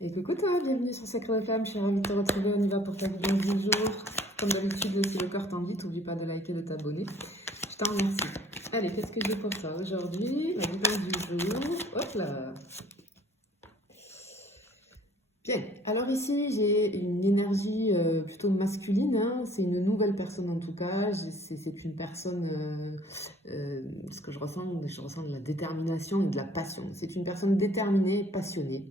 Et coucou toi, bienvenue sur Sacrée Flamme, je suis ravie de te retrouver, on y va pour ta guidance du jour. Comme d'habitude, si le cœur t'en dit, n'oublie pas de liker, de t'abonner. Je t'en remercie. Allez, qu'est-ce que j'ai pour toi aujourd'hui? La guidance du jour, hop là. Bien, alors ici j'ai une énergie plutôt masculine, hein. C'est une nouvelle personne en tout cas, c'est une personne, ce que je ressens de la détermination et de la passion. C'est une personne déterminée et passionnée.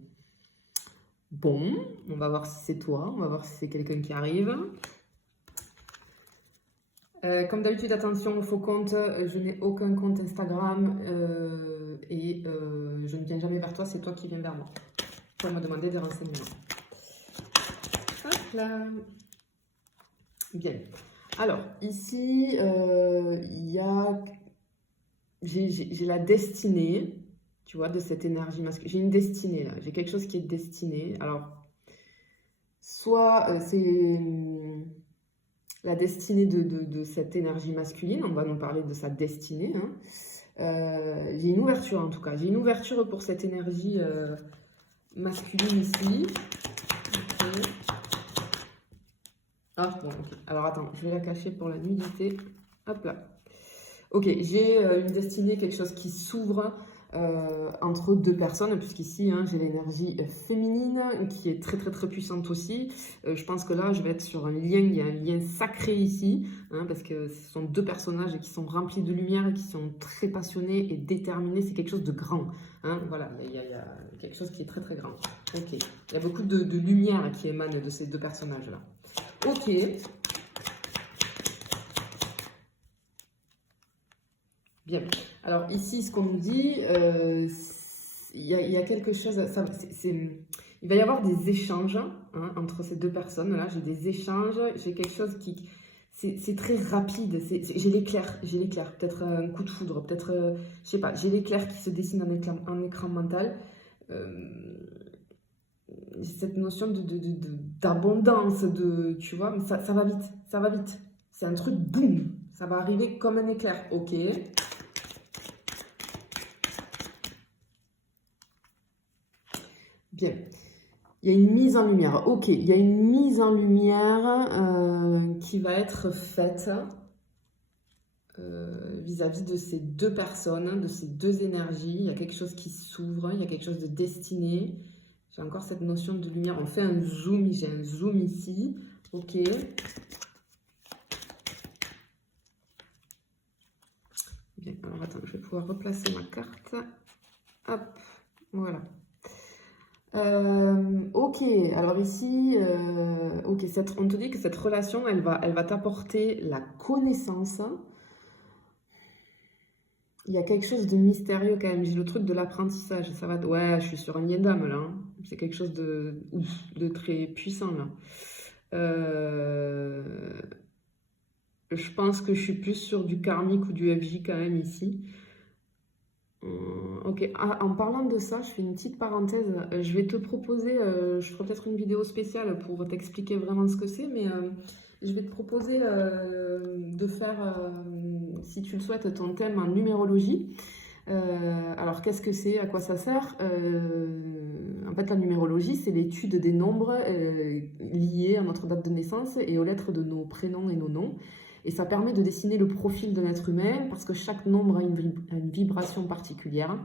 Bon, on va voir si c'est toi, on va voir si c'est quelqu'un qui arrive. Comme d'habitude, attention au faux compte, je n'ai aucun compte Instagram et je ne viens jamais vers toi, c'est toi qui viens vers moi pour me demander des renseignements. Hop là. Bien. Alors, ici, j'ai la destinée, tu vois, de cette énergie masculine. J'ai une destinée là, j'ai quelque chose qui est destiné. Alors, soit c'est la destinée de cette énergie masculine, on va nous parler de sa destinée, hein. J'ai une ouverture en tout cas, j'ai une ouverture pour cette énergie masculine ici. Okay. Ah bon, ok. Alors attends, je vais la cacher pour la nudité. Hop là. Ok, j'ai une destinée, quelque chose qui s'ouvre entre deux personnes, puisqu'ici hein, j'ai l'énergie féminine qui est très très très puissante aussi. Je pense que là je vais être sur un lien, il y a un lien sacré ici, hein, parce que ce sont deux personnages qui sont remplis de lumière, qui sont très passionnés et déterminés, c'est quelque chose de grand. Hein, voilà, il y a quelque chose qui est très très grand. Ok, il y a beaucoup de lumière qui émane de ces deux personnages-là. Ok. Bien. Alors ici, ce qu'on nous dit, il y a quelque chose, il va y avoir des échanges hein, entre ces deux personnes-là. J'ai des échanges, j'ai quelque chose qui, c'est très rapide. J'ai l'éclair, peut-être un coup de foudre, peut-être, je sais pas, j'ai l'éclair qui se dessine en écran mental. Cette notion d'abondance, tu vois, mais ça va vite, ça va vite. C'est un truc, boum, ça va arriver comme un éclair, ok. Bien, il y a une mise en lumière. Ok, il y a une mise en lumière qui va être faite vis-à-vis de ces deux personnes, de ces deux énergies. Il y a quelque chose qui s'ouvre, il y a quelque chose de destiné. J'ai encore cette notion de lumière. On fait un zoom, j'ai un zoom ici. Ok. Bien, alors attends, je vais pouvoir replacer ma carte. Hop, voilà. Ok, alors ici, ok, on te dit que cette relation, elle va t'apporter la connaissance. Il y a quelque chose de mystérieux quand même. J'ai le truc de l'apprentissage. Ça va. Ouais, je suis sur un lien d'âme là, hein. C'est quelque chose de très puissant là. Je pense que je suis plus sur du karmique ou du FJ quand même ici. Ok, ah, en parlant de ça, je fais une petite parenthèse. Je vais te proposer, je ferai peut-être une vidéo spéciale pour t'expliquer vraiment ce que c'est, mais je vais te proposer de faire, si tu le souhaites, ton thème en numérologie. Alors, qu'est-ce que c'est? À quoi ça sert? En fait, la numérologie, c'est l'étude des nombres liés à notre date de naissance et aux lettres de nos prénoms et nos noms. Et ça permet de dessiner le profil d'un être humain parce que chaque nombre a une vibration particulière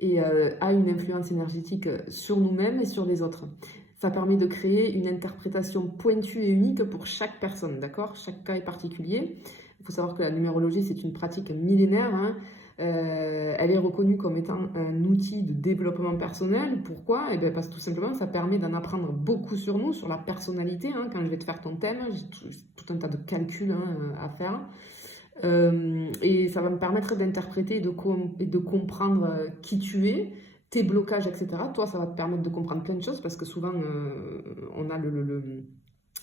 et a une influence énergétique sur nous-mêmes et sur les autres. Ça permet de créer une interprétation pointue et unique pour chaque personne, d'accord? Chaque cas est particulier. Il faut savoir que la numérologie, c'est une pratique millénaire, hein. Elle est reconnue comme étant un outil de développement personnel. Pourquoi? Eh bien parce que tout simplement, ça permet d'en apprendre beaucoup sur nous, sur la personnalité, hein. Quand je vais te faire ton thème, j'ai tout un tas de calculs hein, à faire. Et ça va me permettre d'interpréter et de comprendre qui tu es, tes blocages, etc. Toi, ça va te permettre de comprendre plein de choses parce que souvent, on a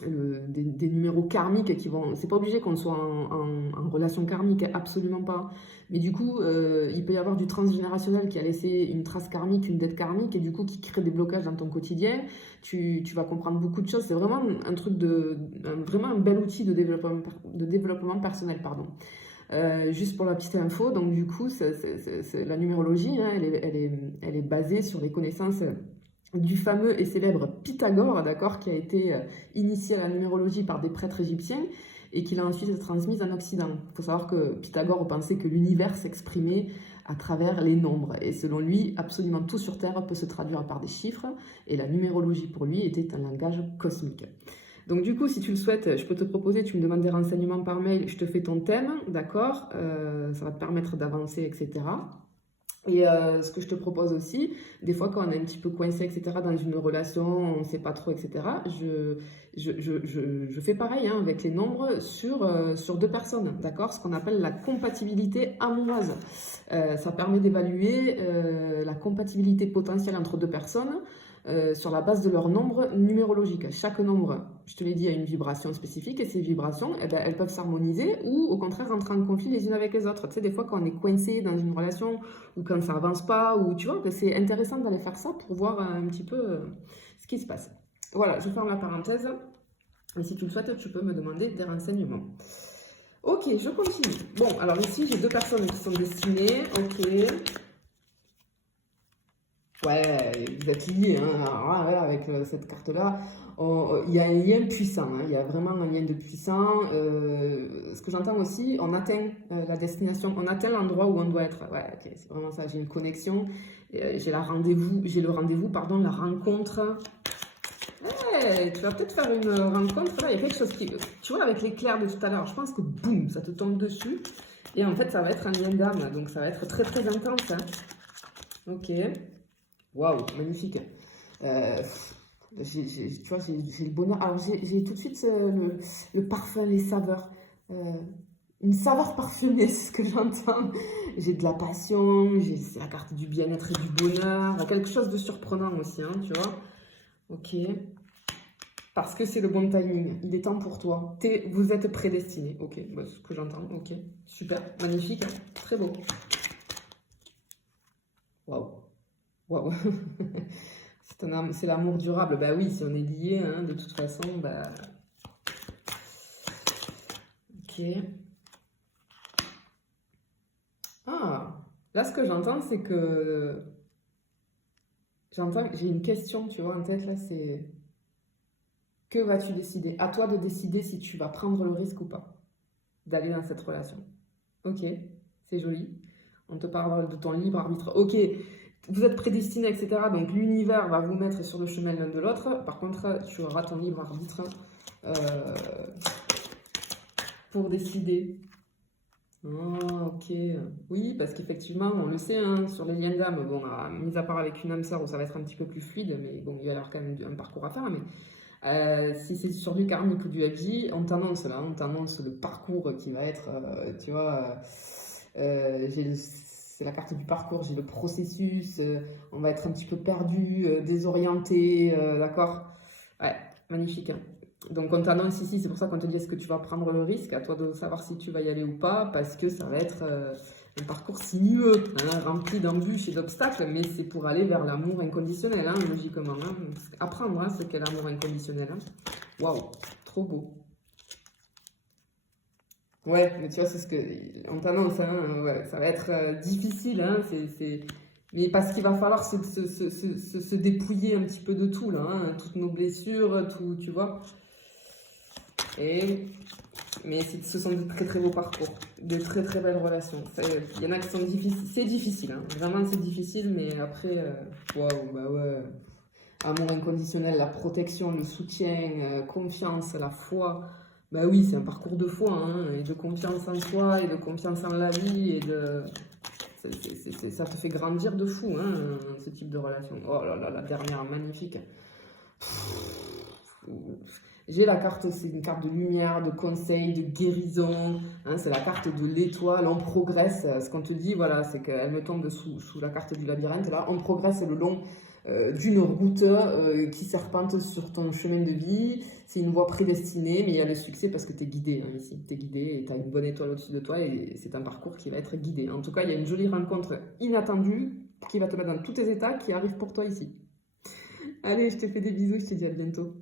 des numéros karmiques qui vont... C'est pas obligé qu'on soit en relation karmique, absolument pas. Mais du coup, il peut y avoir du transgénérationnel qui a laissé une trace karmique, une dette karmique, et du coup qui crée des blocages dans ton quotidien. Tu vas comprendre beaucoup de choses. C'est vraiment un truc vraiment un bel outil de développement personnel, pardon. Juste pour la petite info, donc du coup, la numérologie, hein, elle est basée sur les connaissances du fameux et célèbre Pythagore, d'accord, qui a été initié à la numérologie par des prêtres égyptiens et qu'il a ensuite transmise en Occident. Il faut savoir que Pythagore pensait que l'univers s'exprimait à travers les nombres. Et selon lui, absolument tout sur Terre peut se traduire par des chiffres. Et la numérologie, pour lui, était un langage cosmique. Donc du coup, si tu le souhaites, je peux te proposer, tu me demandes des renseignements par mail, je te fais ton thème, d'accord, ça va te permettre d'avancer, etc. Et ce que je te propose aussi, des fois quand on est un petit peu coincé, etc., dans une relation, on ne sait pas trop, etc., je fais pareil hein, avec les nombres sur deux personnes, d'accord? Ce qu'on appelle la compatibilité amoureuse. Ça permet d'évaluer la compatibilité potentielle entre deux personnes sur la base de leur nombre numérologique. Chaque nombre, je te l'ai dit, a une vibration spécifique et ces vibrations, eh ben, elles peuvent s'harmoniser ou au contraire entrer en conflit les unes avec les autres. Tu sais, des fois quand on est coincé dans une relation ou quand ça avance pas, ou tu vois, c'est intéressant d'aller faire ça pour voir un petit peu ce qui se passe. Voilà, je ferme la parenthèse. Et si tu le souhaites, tu peux me demander des renseignements. Ok, je continue. Bon, alors ici, j'ai deux personnes qui sont destinées. Ok. Ouais, vous êtes liés, hein. Alors là, avec cette carte-là, il y a un lien puissant, hein. Il y a vraiment un lien de puissant. Ce que j'entends aussi, on atteint la destination, on atteint l'endroit où on doit être. Ouais, ok, c'est vraiment ça. J'ai une connexion, j'ai le rendez-vous, pardon, la rencontre. Ouais, tu vas peut-être faire une rencontre. Là, il y a quelque chose qui, tu vois, avec l'éclair de tout à l'heure, je pense que boum, ça te tombe dessus. Et en fait, ça va être un lien d'âme, donc ça va être très très intense, hein. Ok. Waouh, magnifique. Tu vois, j'ai le bonheur. Alors, j'ai tout de suite le parfum, les saveurs. Euh, une saveur parfumée, c'est ce que j'entends. J'ai de la passion, c'est la carte du bien-être et du bonheur. Quelque chose de surprenant aussi, hein, tu vois. Ok. Parce que c'est le bon timing. Il est temps pour toi. Vous êtes prédestiné. Ok, bah, c'est ce que j'entends. Ok, super, magnifique, hein. Très beau. Waouh. Waouh. C'est l'amour durable. Bah oui, si on est lié, hein, de toute façon, bah. Ok. Ah, là, ce que j'entends, c'est que. J'ai une question, tu vois, en tête, là, c'est. Que vas-tu décider? À toi de décider si tu vas prendre le risque ou pas d'aller dans cette relation. Ok, c'est joli. On te parle de ton libre arbitre. Ok, vous êtes prédestinés, etc. Donc l'univers va vous mettre sur le chemin l'un de l'autre. Par contre, tu auras ton libre arbitre euh, pour décider. Ah, ok. Oui, parce qu'effectivement, on le sait, hein, sur les liens d'âme, bon, mis à part avec une âme sœur où ça va être un petit peu plus fluide, mais bon, il y a alors quand même un parcours à faire. Mais si c'est sur du karmique ou du FJ, on t'annonce là, on t'annonce le parcours qui va être, tu vois, c'est la carte du parcours, j'ai le processus, on va être un petit peu perdu, désorienté, d'accord? Ouais, magnifique, hein. Donc on t'annonce ici, c'est pour ça qu'on te dit est-ce que tu vas prendre le risque, à toi de savoir si tu vas y aller ou pas, parce que ça va être un parcours sinueux, hein, rempli d'embûches et d'obstacles, mais c'est pour aller vers l'amour inconditionnel, hein, logiquement. Hein. Apprendre, hein, ce qu'est l'amour inconditionnel. Hein. Waouh, trop beau. Ouais, mais tu vois, c'est ce que on t'annonce, hein, ouais, ça va être difficile, hein, mais parce qu'il va falloir se dépouiller un petit peu de tout, là, hein, toutes nos blessures, tout, tu vois. Et mais ce sont de très très beaux parcours, de très très belles relations. Il y en a qui sont difficiles, c'est difficile, hein. Vraiment c'est difficile, mais après, waouh, bah ouais. Amour inconditionnel, la protection, le soutien, confiance, la foi. Bah oui, c'est un parcours de foi, hein, et de confiance en soi, et de confiance en la vie, et de. Ça te fait grandir de fou, hein, ce type de relation. Oh là là, la dernière, magnifique. J'ai la carte, c'est une carte de lumière, de conseil, de guérison. Hein, c'est la carte de l'étoile, on progresse. Ce qu'on te dit, voilà, c'est qu'elle me tombe sous la carte du labyrinthe. Là, on progresse le long d'une route qui serpente sur ton chemin de vie. C'est une voie prédestinée, mais il y a le succès parce que tu es guidé, hein, ici. Tu es guidé et tu as une bonne étoile au-dessus de toi et c'est un parcours qui va être guidé. En tout cas, il y a une jolie rencontre inattendue qui va te mettre dans tous tes états qui arrive pour toi ici. Allez, je te fais des bisous, je te dis à bientôt.